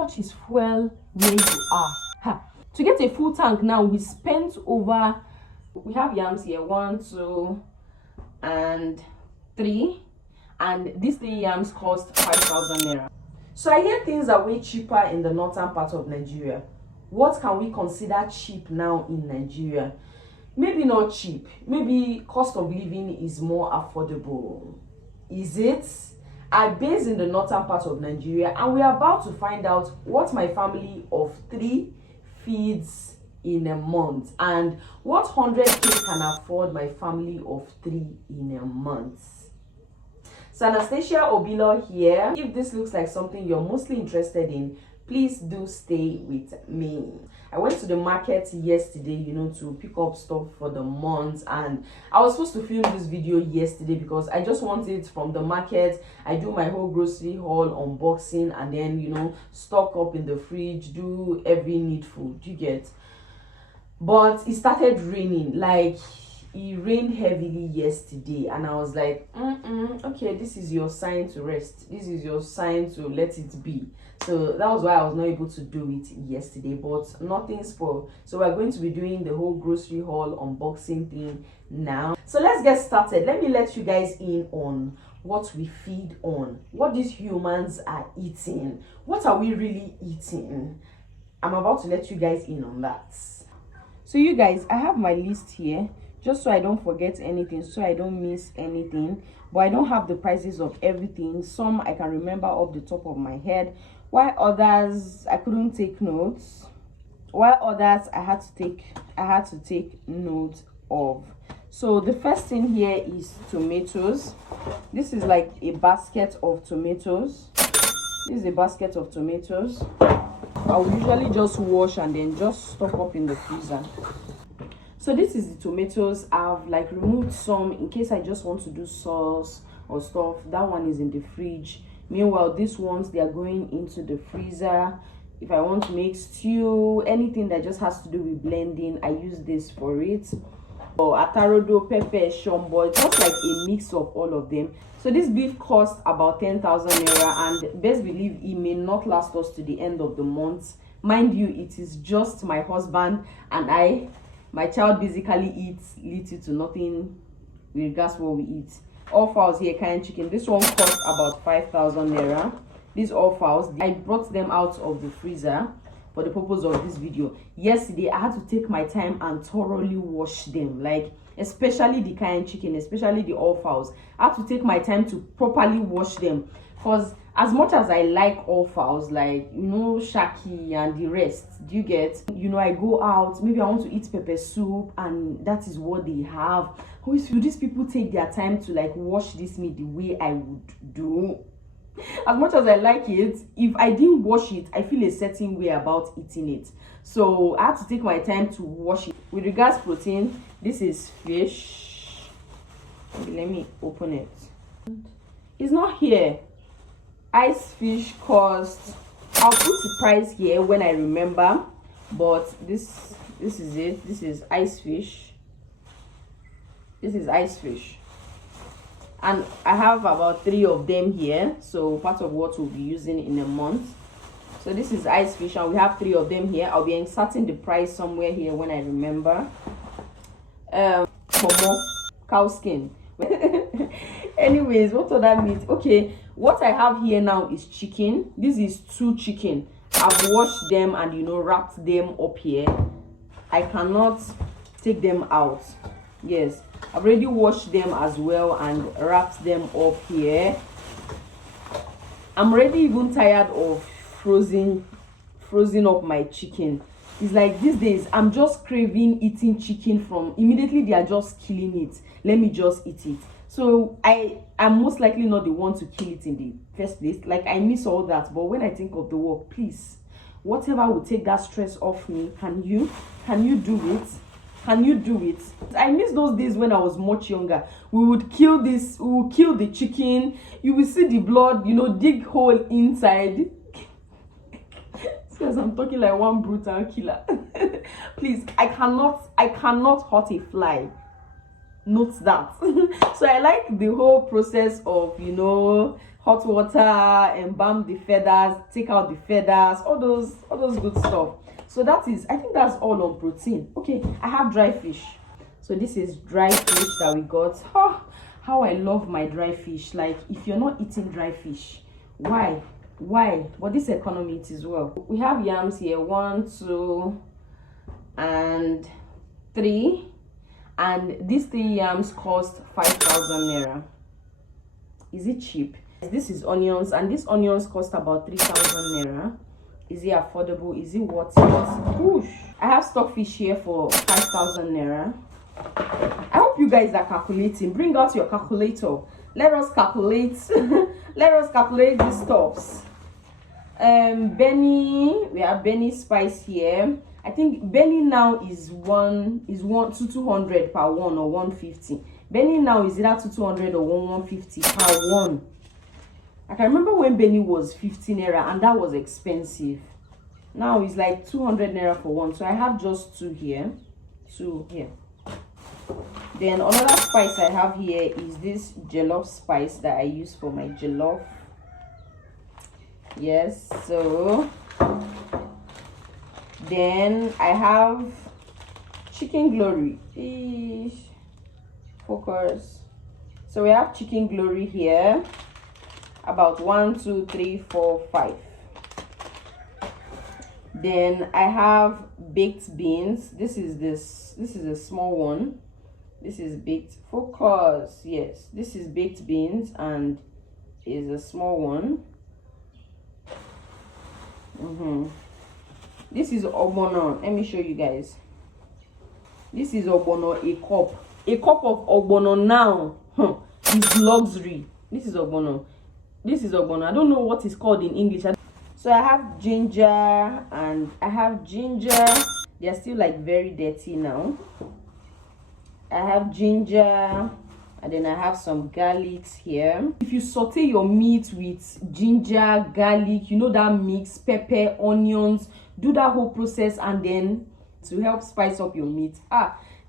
much is fuel where you are? Ha. To get a full tank now, we spent over, we have yams here, 1, 2, and 3, and these 3 yams cost 5,000 naira. So I hear things are way cheaper in the northern part of Nigeria. What can we consider cheap now in Nigeria? Maybe not cheap, maybe cost of living is more affordable. Is it? I'm based in the northern part of Nigeria, and we are about to find out what my family of 3 feeds in a month and what 100k can afford my family of 3 in a month. So Anastasia Obilo here. If this looks like something you're mostly interested in, please do stay with me. I went to the market yesterday, you know, to pick up stuff for the month, and I was supposed to film this video yesterday because I just want it from the market. I do my whole grocery haul unboxing and then, you know, stock up in the fridge, do every needful. Do you get? But it started raining, like it rained heavily yesterday, and I was like, okay, this is your sign to rest, this is your sign to let it be. So that was why I was not able to do it yesterday, but nothing spoiled. So we're going to be doing the whole grocery haul unboxing thing now. So let's get started. Let me let you guys in on what we feed on, what these humans are eating, what are we really eating. I'm about to let you guys in on that. So you guys, I have my list here just so I don't forget anything, so I don't miss anything, but I don't have the prices of everything. Some I can remember off the top of my head, while others I couldn't take notes, while others I had to take note of. So the first thing here is tomatoes. This is like a basket of tomatoes. This is a basket of tomatoes. I will usually just wash and then just stock up in the freezer. So this is the tomatoes. I've like removed some in case I just want to do sauce or stuff. That one is in the fridge. Meanwhile, these ones, they are going into the freezer. If I want to make stew, anything that just has to do with blending, I use this for it. Or atarodo, pepper, shombo, just like a mix of all of them. So this beef costs about 10,000 naira, and best believe it may not last us to the end of the month. Mind you, it is just my husband and I. My child basically eats little to nothing with regards to what we eat. All fowls here, cayenne chicken. This one cost about 5,000 naira. These all fowls, I brought them out of the freezer for the purpose of this video. Yesterday, I had to take my time and thoroughly wash them. Like, especially the cayenne chicken, especially the all fowls. I had to take my time to properly wash them. Because as much as I like all fowls, like, you know, shaki and the rest, do you get? You know, I go out, maybe I want to eat pepper soup and that is what they have. Always feel these people take their time to like wash this meat the way I would do. As much as I like it, if I didn't wash it, I feel a certain way about eating it. So I had to take my time to wash it. With regards to protein, this is fish. Okay, let me open it. It's not here. Ice fish cost, I'll put the price here when I remember, but this is it. This is ice fish. This is ice fish, and I have about 3 of them here, so part of what we'll be using in a month. So this is ice fish, and we have 3 of them here. I'll be inserting the price somewhere here when I remember. Pomo, cow skin. Anyways, what other meat? Okay, what I have here now is chicken. This is 2 chicken. I've washed them and, you know, wrapped them up here. I cannot take them out. Yes, I've already washed them as well and wrapped them up here. I'm already even tired of frozen up my chicken. It's like these days I'm just craving eating chicken from immediately they are just killing it. Let me just eat it. So I'm most likely not the one to kill it in the first place. Like, I miss all that, but when I think of the work, please, whatever will take that stress off me, can you do it? Can you do it? I miss those days when I was much younger. We would kill the chicken. You will see the blood, you know, dig hole inside. Because I'm talking like one brutal killer. Please, I cannot hurt a fly. Note that. So I like the whole process of, you know, hot water, embalm the feathers, take out the feathers, all those good stuff. So that is, I think that's all on protein. Okay, I have dry fish. So this is dry fish that we got. Oh, how I love my dry fish. Like, if you're not eating dry fish, why? But this economy it is well. We have yams here, 1, 2 and 3, and these 3 yams cost 5,000 naira. Is it cheap? This is onions, and these onions cost about 3,000 naira. Is it affordable? Is it worth it? Whoosh. I have stockfish here for 5,000 naira. I hope you guys are calculating. Bring out your calculator. Let us calculate. Let us calculate these stuffs. Benny, we have Benny spice here. I think Benny now is 200 per one or 150. Benny now is either 200 or 150 per one. I can remember when Benny was 15 naira and that was expensive. Now it's like 200 naira for one. So I have just 2 here. 2 here. Then another spice I have here is this jollof spice that I use for my jollof. Yes, so then I have chicken glory. Focus. So we have chicken glory here, about 1, 2, 3, 4, 5. Then I have baked beans. This is a small one. This is baked. Focus. Yes, this is baked beans and is a small one. This is ogbono. Let me show you guys. This is ogbono, a cup of ogbono now is luxury. This is ogbono. I don't know what it's called in English. So I have ginger, and I have ginger. They're still like very dirty now. I have ginger, and then I have some garlics here. If you saute your meat with ginger, garlic, you know, that mix, pepper, onions, do that whole process, and then to help spice up your meat,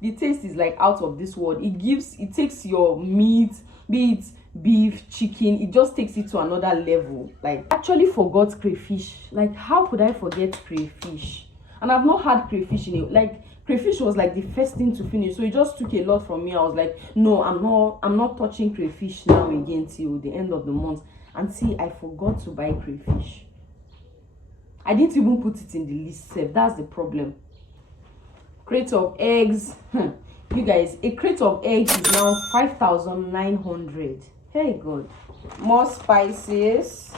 the taste is like out of this world. It takes your meat, be it beef, chicken, it just takes it to another level. Like, I actually forgot crayfish. Like, how could I forget crayfish? And I've not had crayfish in it. Like, crayfish was like the first thing to finish, so it just took a lot from me. I was like, no, I'm not touching crayfish now again till the end of the month. And see, I forgot to buy crayfish. I didn't even put it in the list. That's the problem. Crate of eggs. You guys, a crate of eggs is now 5,900. Hey God. More spices.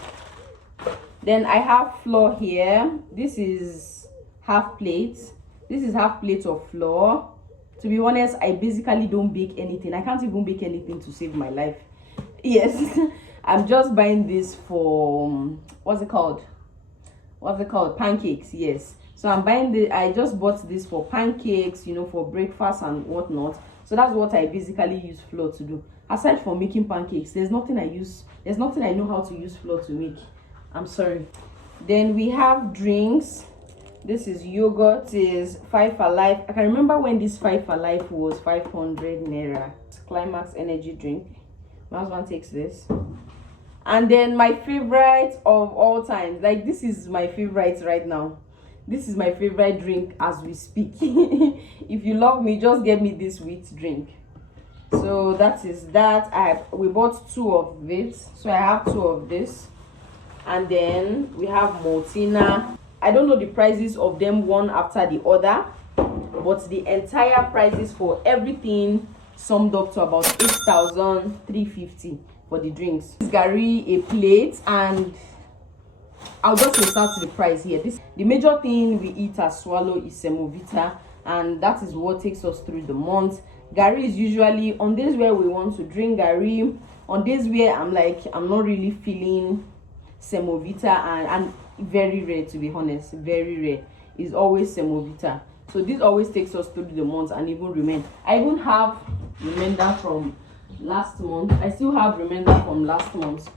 Then I have flour here. This is half plate. This is half plate of flour. To be honest, I basically don't bake anything. I can't even bake anything to save my life. Yes. I'm just buying this for what's it called? Pancakes. Yes. So I'm buying I just bought this for pancakes, you know, for breakfast and whatnot. So that's what I basically use flour to do. Aside from making pancakes, there's nothing I know how to use flour to make. I'm sorry. Then we have drinks. This is yogurt, is 5 Alive. I can remember when this 5 Alive was 500 naira. Climax energy drink. My husband takes this. And then my favorite of all time, like, this is my favorite right now. This is my favorite drink as we speak. If you love me, just get me this wheat drink. So that is that. We bought 2 of it, so I have 2 of this. And then we have Maltina. I don't know the prices of them one after the other, but the entire prices for everything summed up to about 8,350 for the drinks. This Gary a plate, and I'll just insert the price here. The major thing we eat as Swallow is semovita, and that is what takes us through the month. Gary is usually on days where we want to drink Gary. On days where I'm not really feeling semovita, and very rare, to be honest, very rare, is always semovita. So this always takes us through the month and even remain. I even have remainder from last month. I still have remainder from last month.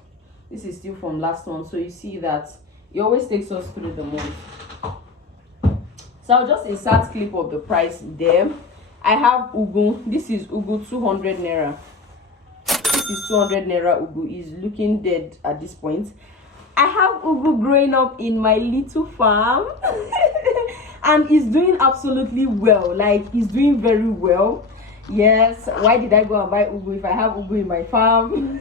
This is still from last month, so you see that it always takes us through the month. So I'll just insert clip of the price there. I have ugu. This is ugu, 200 naira. This this is 200 naira ugu, is looking dead at this point. I have ugu growing up in my little farm and it's doing absolutely well. Like, it's doing very well. Yes, why did I go and buy ugu if I have ugu in my farm?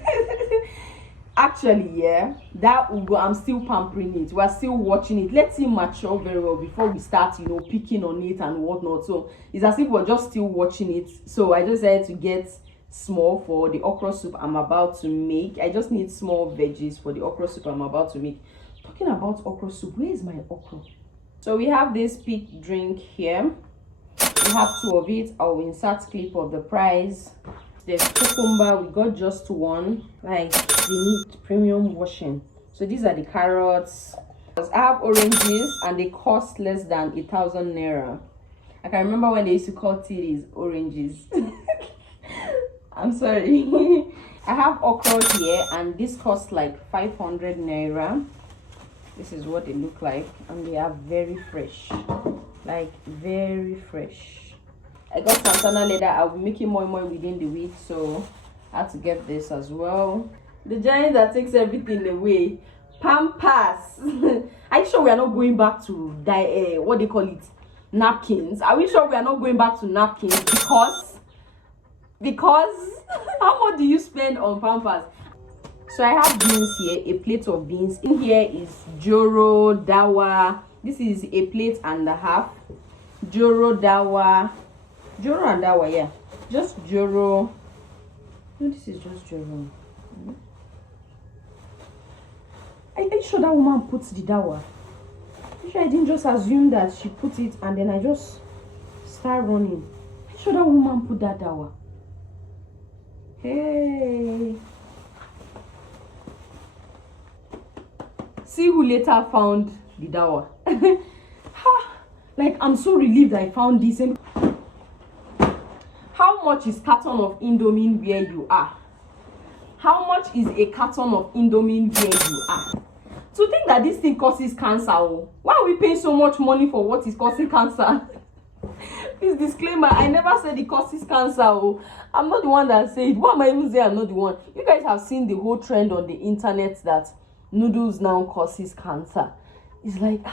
Actually, yeah, that ugu, I'm still pampering it. We're still watching it. Let's see mature very well before we start, you know, picking on it and whatnot. So it's as if we're just still watching it. So I just decided to get small for the okra soup I'm about to make. I just need small veggies for the okra soup I'm about to make. Talking about okra soup, where is my okra? So we have this peak drink here. We have 2 of it. I'll insert clip of the price. There's cucumber, we got just 1. Like, they need premium washing. So these are the carrots. I have oranges and they cost less than 1,000 naira. I can remember when they used to call these oranges. I'm sorry. I have okra here and this costs like 500 naira. This is what they look like and they are very fresh. Like, very fresh. I got Santana leather. I'll be making more within the week, so I had to get this as well. The giant that takes everything away, Pampers. Are you sure we are not going back to what they call it, napkins? Are we sure we are not going back to napkins? Because how much do you spend on Pampers? So I have beans here, a plate of beans. In here is joro, dawa. This is a plate and a half. Joro, dawa. Joro and dawa, yeah. Just joro. No, this is just joro. Are you sure that woman puts the dawa? Are you sure I didn't just assume that she put it and then I just start running? Are you sure that woman put that dawa? Hey. See who later found the dawa. Like, I'm so relieved I found this. And how much is carton of Indomie where you are? How much is a carton of Indomie where you are? To think that this thing causes cancer, oh. Why are we paying so much money for what is causing cancer? Please disclaimer, I never said it causes cancer, oh. I'm not the one that said it. Why am I even saying I'm not the one? You guys have seen the whole trend on the internet that noodles now causes cancer. It's like,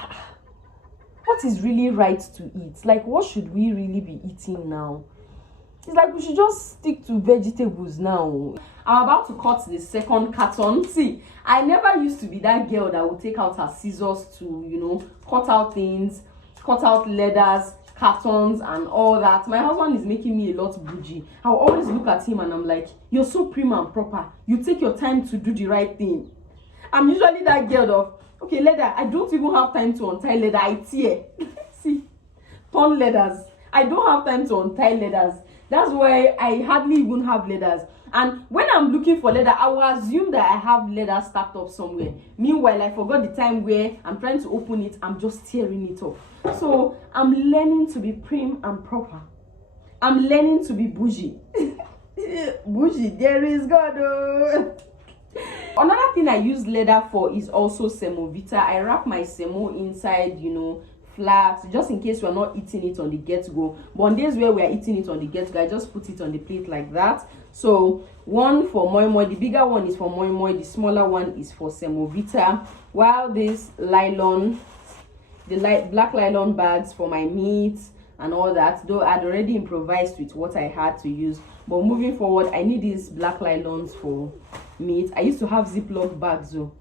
what is really right to eat? Like, what should we really be eating now? It's like we should just stick to vegetables now. I'm about to cut the second carton. See, I never used to be that girl that would take out her scissors to, you know, cut out things, cut out leathers, cartons and all that. My husband is making me a lot bougie. I'll always look at him and I'm like, you're so prim and proper. You take your time to do the right thing. I'm usually that girl of, okay, leather, I don't even have time to untie leather. I tear. See, torn leathers. I don't have time to untie leathers. That's why I hardly even have leathers. And when I'm looking for leather, I will assume that I have leather stacked up somewhere. Meanwhile, I forgot the time where I'm trying to open it, I'm just tearing it off. So I'm learning to be prim and proper. I'm learning to be bougie. Bougie, there is God. Oh. Another thing I use leather for is also semovita. I wrap my semo inside, you know, flat, just in case we're not eating it on the get-go. But on days where we are eating it on the get-go, I just put it on the plate like that. So one for moi moi, the bigger one is for moi moi, the smaller one is for semovita. While this nylon, the black nylon bags for my meat and all that, though I'd already improvised with what I had to use. But moving forward, I need these black nylons for meat. I used to have Ziploc bags though.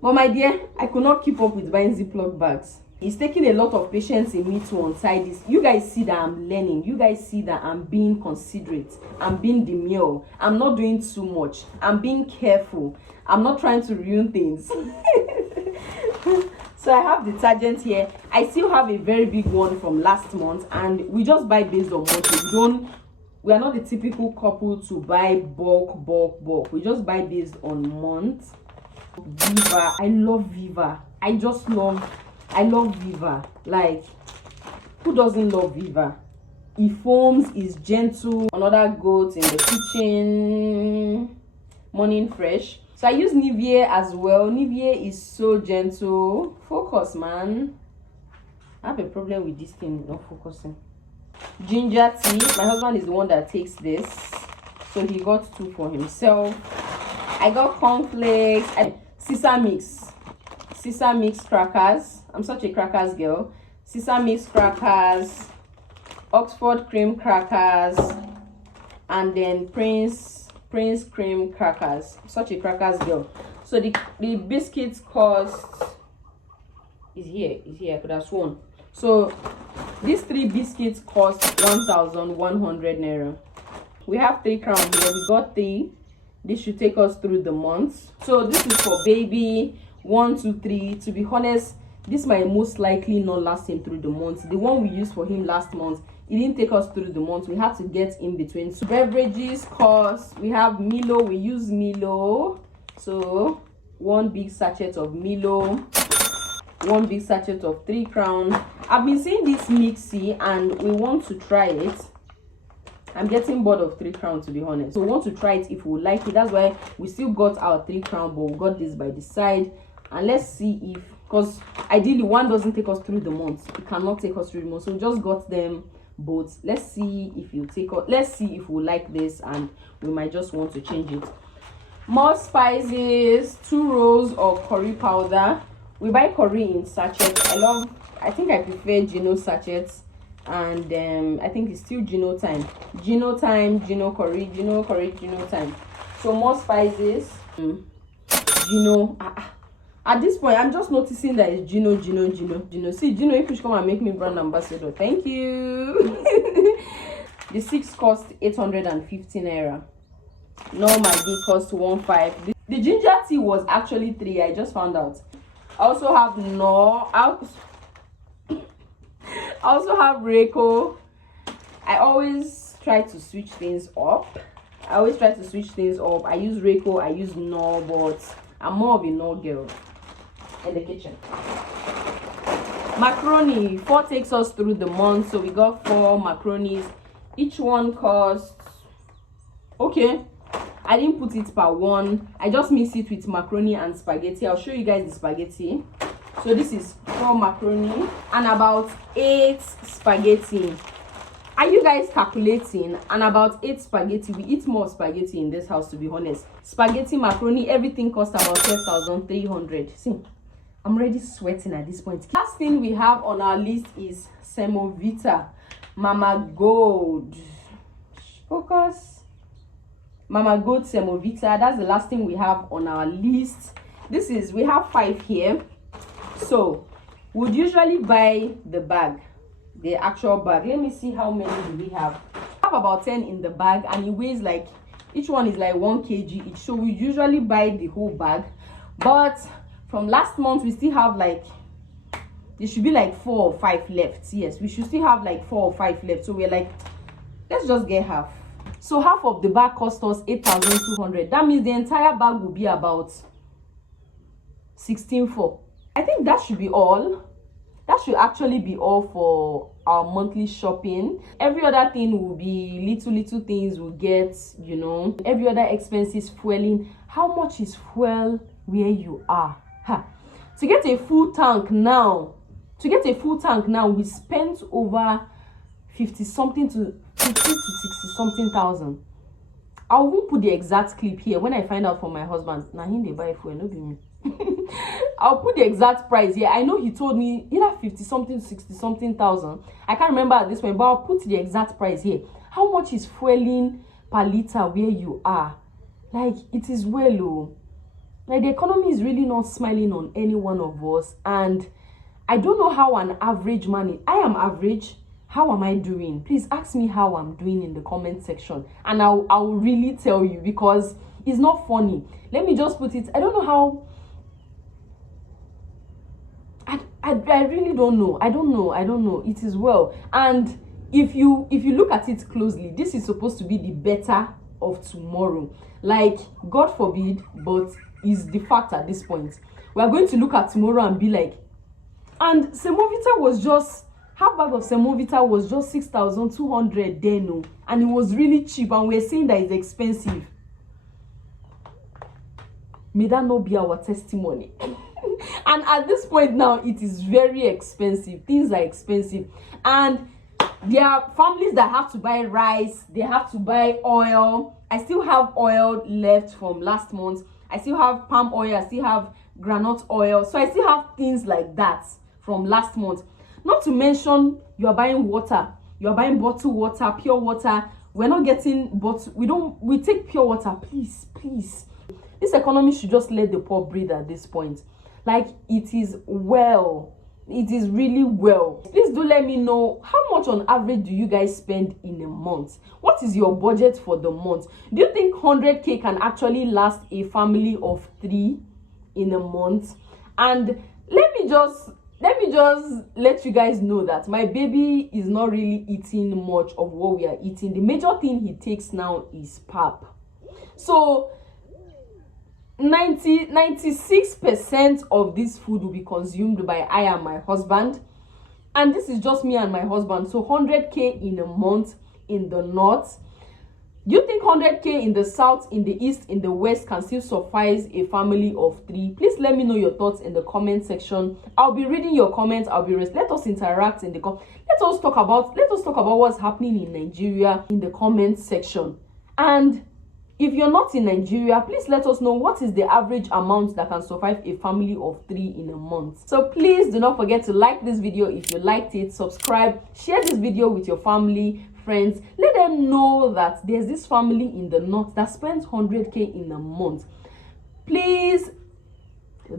But my dear, I could not keep up with buying Ziploc bags. It's taking a lot of patience in me to untie this. You guys see that I'm learning. You guys see that I'm being considerate. I'm being demure. I'm not doing too much. I'm being careful. I'm not trying to ruin things. So I have detergent here. I still have a very big one from last month, and we just buy based on month. We are not the typical couple to buy bulk. We just buy based on month. Viva. I love Viva. I love Viva. Like, who doesn't love Viva? It foams, is gentle. Another goat in the kitchen. Morning Fresh. So I use Nivea as well. Nivea is so gentle. Focus, man. I have a problem with this thing not focusing. Ginger tea. My husband is the one that takes this. so he got 2 for himself. I got cornflakes and sesame mix crackers. I'm such a crackers girl. Sesame mix crackers, Oxford cream crackers, and then Prince cream crackers. I'm such a crackers girl. So the biscuits cost is here. I could have sworn. So these 3 biscuits cost 1,100 naira. We have 3 crowns here. We got 3. This should take us through the months. So this is for baby 1, 2, 3. To be honest, this might most likely not last him through the months. The one we used for him last month, it didn't take us through the month. We had to get in between. So beverages cost, we have Milo. We use Milo. So 1 big sachet of Milo, 1 big sachet of 3 crown. I've been seeing this mixy and we want to try it. I'm getting bored of 3 crown, to be honest. So we want to try it if we like it. That's why we still got our 3 crown, but we got this by the side. And let's see if, because ideally 1 doesn't take us through the month. It cannot take us through the month. So we just got them both. Let's see if you take us. Let's see if we like this, and we might just want to change it. More spices, 2 rolls of curry powder. We buy curry in sachets. I think I prefer Gino sachets. And I think it's still Gino time, Gino curry, Gino time. So more spices. Gino. At this point, I'm just noticing that it's Gino. See, Gino, if you should come and make me brand ambassador, thank you. The 6 cost 850 naira. No, Maggi cost 1.5. The ginger tea was actually 3. I just found out. I also have I also have Reiko. I always try to switch things up. I use Reiko, I use Knorr, but I'm more of a Knorr girl in the kitchen. Macaroni, 4 takes us through the month, so we got 4 macaronis. Each one costs, okay, I didn't put it per one. I just mix it with macaroni and spaghetti. I'll show you guys the spaghetti. So this is 4 macaroni and about 8 spaghetti. Are you guys calculating? And about 8 spaghetti. We eat more spaghetti in this house, to be honest. Spaghetti, macaroni, everything costs about 12,300. See, I'm already sweating at this point. Last thing we have on our list is Semovita Mama Gold. Focus. Mama Gold Semovita. That's the last thing we have on our list. We have 5 here. So we'd usually buy the bag, the actual bag. Let me see how many do we have. We have about 10 in the bag, and it weighs like, each one is like 1 kg each. So we usually buy the whole bag, but from last month we still have like, there should be like 4 or 5 left. Yes, we should still have like 4 or 5 left. So we're like, let's just get half. So half of the bag cost us 8,200. That means the entire bag will be about 16,400. I think that should be all. That should actually be all for our monthly shopping. Every other thing will be little things we'll get, you know. Every other expenses, fueling. How much is fuel where you are? To get a full tank now, we spent over 50 something to 50 to 60 something thousand. I won't put the exact clip here. When I find out from my husband, now he they buy fuel, no be me. I'll put the exact price here. I know he told me either 50 something to 60 something thousand. I can't remember at this point, but I'll put the exact price here. How much is fueling per liter where you are? Like, it is well low. Like, the economy is really not smiling on any one of us, and I don't know how an average man is. I am average. How am I doing? Please ask me how I'm doing in the comment section, and I'll really tell you, because it's not funny. Let me just put it. I don't know how. I really don't know. I don't know. It is well. And if you look at it closely, this is supposed to be the better of tomorrow. Like, God forbid, but is the fact at this point. We are going to look at tomorrow and be like, and Semovita was just, half bag of Semovita was just 6,200 then, no, and it was really cheap, and we're saying that it's expensive. May that not be our testimony. And at this point now, it is very expensive. Things are expensive. And There are families that have to buy rice, they have to buy oil. I still have oil left from last month. I still have palm oil, I still have groundnut oil. So I still have things like that from last month. Not to mention, you are buying water. You are buying bottled water, pure water. We're not getting, but we take pure water. Please, please. This economy should just let the poor breathe at this point. Like, it is well. It is really well. Please do let me know, how much on average do you guys spend in a month? What is your budget for the month? Do you think 100k can actually last a family of 3 in a month? And let me just let you guys know that my baby is not really eating much of what we are eating. The major thing he takes now is pap. So 96% of this food will be consumed by I and my husband, and this is just me and my husband. So 100k in a month in the north. Do you think 100k in the south, in the east, in the west can still suffice a family of 3? Please let me know your thoughts in the comment section. I'll be reading your comments. Let us interact in the let us talk about what's happening in Nigeria in the comment section. And if you're not in Nigeria, please let us know what is the average amount that can survive a family of 3 in a month. So please do not forget to like this video if you liked it, subscribe, share this video with your family, friends. Let them know that there's this family in the north that spends 100k in a month. Please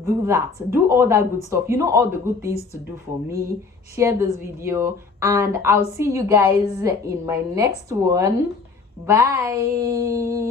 do that. Do all that good stuff. You know all the good things to do for me. Share this video, and I'll see you guys in my next one. Bye.